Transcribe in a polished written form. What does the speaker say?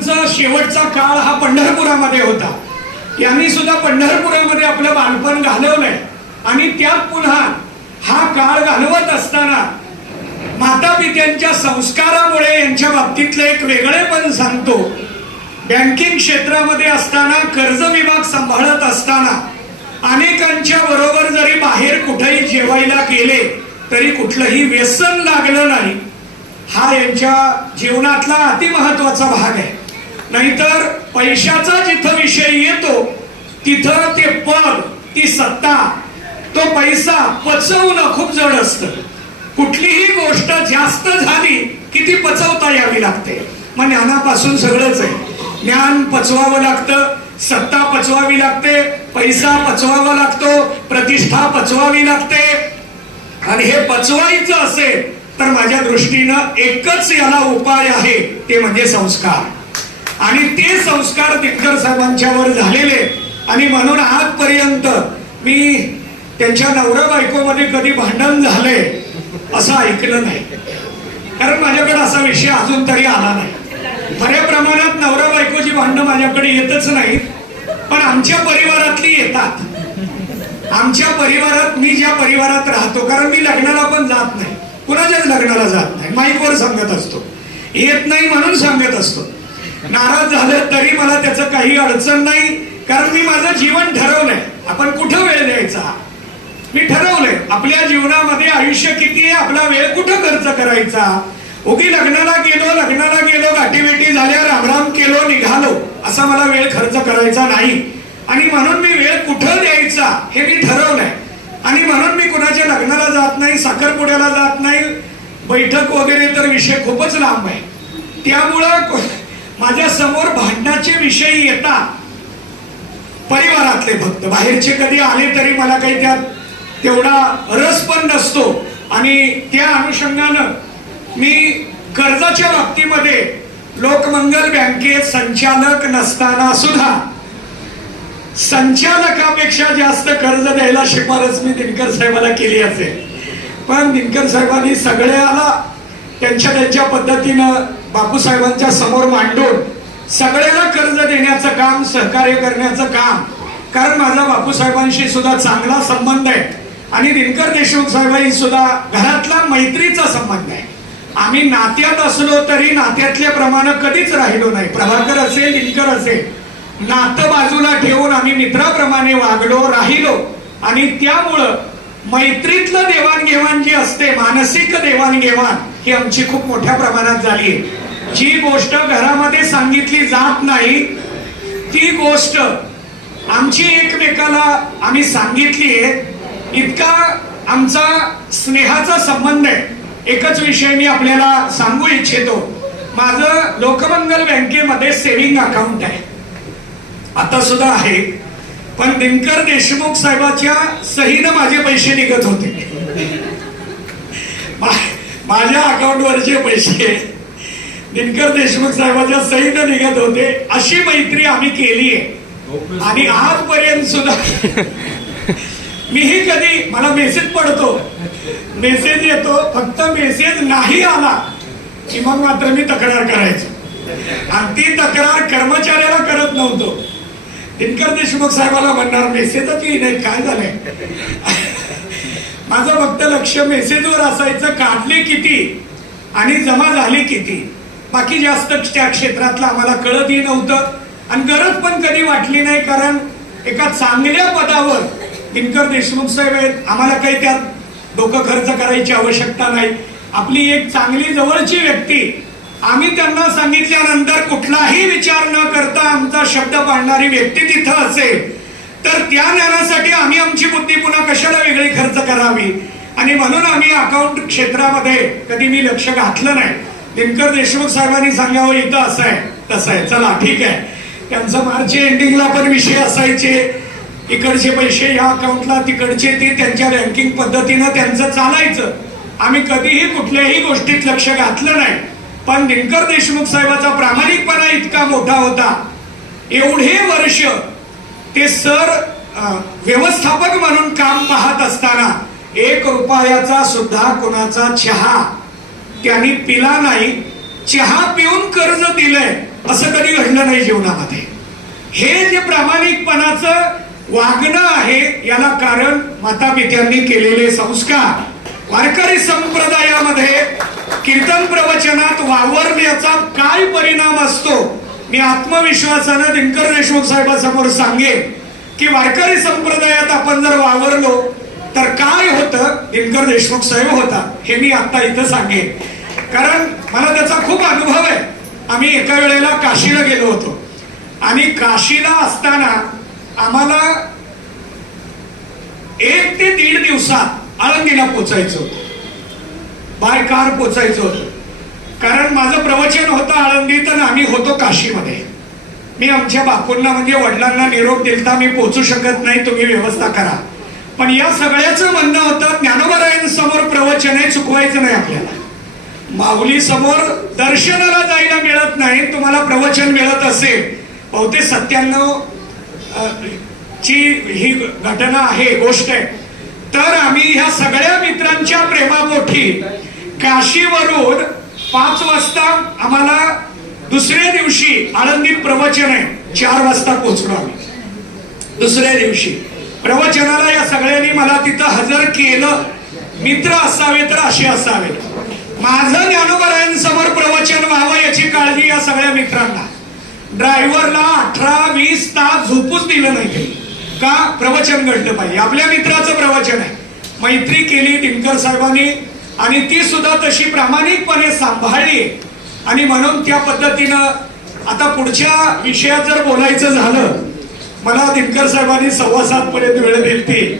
साहेबांचा शेवटचा काळ हा पंढरपुरामध्ये होता. यांनी सुद्धा पंढरपुरामध्ये आपलं बालपण घालवलंय आणि त्यात पुन्हा हा काळ घालवत असताना माता पित्यांच्या संस्कारामुळे यांच्या बाबतीतलं एक वेगळेपण सांगतो. बँकिंग क्षेत्रामध्ये असताना कर्ज विभाग सांभाळत असताना अनेकांच्या बरोबर जरी बाहेर कुठेही जेवायला गेले तरी कुठलंही व्यसन लागलं नाही. हा यांच्या जीवनातला अतिमहत्वाचा भाग आहे. नाहीतर पैशाचा जिथं विषय येतो तिथं ते पद, ती सत्ता, तो पैसा पचवणं खूप जड असतं. कुठलीही गोष्ट जास्त झाली की ती पचवता यावी लागते. मग ज्ञानापासून सगळंच आहे. ज्ञान पचवावं लागतं, सत्ता पचवावी लागते, पैसा पचवावा लागतो, प्रतिष्ठा पचवावी लागते. आणि हे पचवायचं असेल तर माझ्या दृष्टीनं एकच याला उपाय आहे, ते म्हणजे संस्कार. आणि ते संस्कार दिनकर साहेबांच्यावर झालेले. आणि म्हणून आजपर्यंत मी त्यांच्या नवरा बायकोमध्ये कधी भांडण झालंय असं ऐकलं नाही. कारण माझ्याकडे असा विषय अजून तरी आला नाही. खऱ्या प्रमाणात नवरा बायकोची भांडणं माझ्याकडे येतच नाहीत, पण आमच्या परिवारातली येतात. आमच्या परिवारात, मी ज्या परिवारात राहतो, कारण मी लग्नाला पण जात नाही, कुणाच्याच लग्नाला जात नाही, माईकवर सांगत असतो, येत नाही म्हणून सांगत असतो. नाराज झालं तरी मला त्याचं काही अडचण नाही, कारण मी माझं जीवन ठरवलंय. आपण कुठं वेळ द्यायचा मी ठरवलंय. आपल्या जीवनामध्ये आयुष्य किती आहे, आपला वेळ कुठं खर्च करायचा. उगी लग्नाला गेलो गाठीभेटी झाल्या, रामराम केलो, निघालो, असा मला वेळ खर्च करायचा नाही. आणि म्हणून मी वेळ कुठं द्यायचा हे मी ठरवलंय. आणि म्हणून मी कुणाच्या लग्नाला जात नाही, साखरपुड्याला जात नाही, बैठक वगैरे तर विषय खूपच लांब आहे. त्यामुळं माझ्या समोर भांडणाचे विषय येतात परिवारातले. फक्त बाहेरचे कधी आले तरी मला काही त्यात तेवढा रस पण नसतो. आणि त्या अनुषंगानं मी कर्जाच्या बाबतीमध्ये लोकमंगल बँकेत संचालक नसताना सुद्धा संचालकापेक्षा जास्त कर्ज द्यायला शिफारस मी दिनकर साहेबांना केली असेल. पण दिनकर साहेबांनी सगळ्याला त्यांच्या पद्धतीनं बापूसाहेबांच्या समोर मांडून सगळ्याला कर्ज देण्याचं काम, सहकार्य करण्याचं काम. कारण माझा बापूसाहेबांशी सुद्धा चांगला संबंध आहे आणि दिनकर देशमुख साहेबांशी सुद्धा घरातला मैत्रीचा संबंध आहे. आम्ही नात्यात असलो तरी नात्यातल्या प्रमाणे कधीच राहिलो नाही. प्रभाकर असेल, दिनकर असेल, नातं बाजूला ठेवून आम्ही मित्राप्रमाणे वागलो, राहिलो. आणि त्यामुळं मैत्रीतलं देवाणघेवाण जी असते, मानसिक देवाणघेवाण, ही आमची खूप मोठ्या प्रमाणात झाली आहे. जी गोष्ट घरामध्ये सांगितली जात नाही ती गोष्ट आमची एकमेकाला आम्ही सांगितली आहे. इतका आमचा स्नेहाचा संबंध आहे. एकच विषय मी आपल्याला सांगू इच्छितो. माझं लोकमंगल बँकेमध्ये सेव्हिंग अकाउंट आहे, आता सुद्धा आहे. पण दिनकर देशमुख साहेबांच्या सहीनं माझे पैसे निघत होते. माझ्या अकाउंटवरचे पैसे दिनकर देशमुख साहेबांच्या सहीनं निघत होते. अशी मैत्री आम्ही केली आहे. आणि आजपर्यंत सुद्धा मीही कधी, मला मेसेज पडतो, मेसेज येतो, फक्त मेसेज नाही आला की मग मात्र मी तक्रार करायचो. आणि ती तक्रार कर्मचाऱ्याला करत नव्हतो. दिनकर देशमुख साहेबाला म्हणणार मेसेजच नाही, काय झालंय. माझं फक्त लक्ष मेसेजवर असायचं, काढले किती आणि जमा झाली किती. बाकी जास्त त्या क्षेत्रातलं आम्हाला कळतही नव्हतं आणि गरज पण कधी वाटली नाही. कारण एका चांगल्या पदावर दिनकर देशमुख साहेब आहेत, आम्हाला काही त्यात डोकं खर्च करायची आवश्यकता नाही. आपली एक चांगली जवळची व्यक्ती, आम्ही त्यांना सांगितल्यानंतर कुठलाही विचार न करता आमचा शब्द पाळणारी व्यक्ती तिथं असेल तर त्या ज्ञानासाठी आम्ही आमची बुद्धी पुन्हा कशाला वेगळी खर्च करावी. आणि म्हणून आम्ही अकाउंट क्षेत्रामध्ये कधी मी लक्ष घातलं नाही. दिनकर देशमुख साहेबांनी सांगावं इथं असं आहे तसं आहे, चला ठीक आहे. त्यांचं मार्च एंडिंगला पण विषय असायचे, इकडचे पैसे या अकाउंटला, तिकडचे ते, त्यांच्या बँकिंग पद्धतीनं त्यांचं चालायचं. आम्ही कधीही कुठल्याही गोष्टीत लक्ष घातलं नाही. पण दिनकर देशमुख साहेबांचा प्रामाणिकपणा इतका मोठा होता. एवढे वर्ष ते सर व्यवस्थापक म्हणून काम पाहत असताना 1 रुपयाचा सुद्धा कोणाचा चहा त्यांनी पिला नाही. चहा पिऊन कर्ज दिलंय असं कधी आहे जीवनामध्ये. हे जे प्रामाणिकपणाचं वागणं आहे याला कारण माता पित्यांनी केलेले संस्कार. वारकरी संप्रदायामध्ये कीर्तन प्रवचनात वावरण्याचा काय परिणाम असतो मी आत्मविश्वासानं दिनकर देशमुख साहेबांसमोर सांगेन की वारकरी संप्रदायात आपण जर वावरलो तर काय होतं. दिनकर देशमुख साहेब होता हे मी आता इथं सांगेन, कारण मला त्याचा खूप अनुभव आहे. आम्ही एका वेळेला काशीला गेलो होतो आणि काशीला असताना आम्हाला 1 ते 1.5 दिवसात आळंदीला पोचायचं होतं. बाय कार पोचायचं होतं, कारण माझं प्रवचन होतं आळंदीत आणि आम्ही होतो काशीमध्ये. मी आमच्या बापूंना म्हणजे वडिलांना निरोप दिलता, मी पोचू शकत नाही, तुम्ही व्यवस्था करा. पण या सगळ्याचं म्हणणं होतं ज्ञानोबारायांसमोर प्रवचन आहे, चुकवायचं नाही आपल्याला. माऊली समोर दर्शनाला जायला मिळत नाही, तुम्हाला प्रवचन मिळत असेल. बहुतेक 97 ची ही घटना आहे, गोष्ट आहे. तर आम्ही ह्या सगळ्या मित्रांच्या प्रेमापोटी काशीवरून 5 वाजता आम्हाला दुसऱ्या दिवशी आळंदीत प्रवचन आहे, 4 वाजता पोहोचलो आम्ही. दुसऱ्या दिवशी प्रवचनाला या सगळ्यांनी मला तिथं हजर केलं. मित्र असावे तर असे असावे. माझं ज्ञानोबारायांसमोर प्रवचन व्हावं याची काळजी या सगळ्या मित्रांना. ड्रायव्हरला 18-20 तास झोपूच दिलं नाही का प्रवचन घडलं पाहिजे. आपल्या मित्राचं प्रवचन आहे, मैत्री केली दिनकर साहेबांनी आणि ती सुद्धा तशी प्रामाणिकपणे सांभाळली. आणि म्हणून त्या पद्धतीनं आता पुढच्या विषयात जर बोलायचं झालं, मला दिनकर साहेबांनी 7:15 पर्यंत वेळ दिली.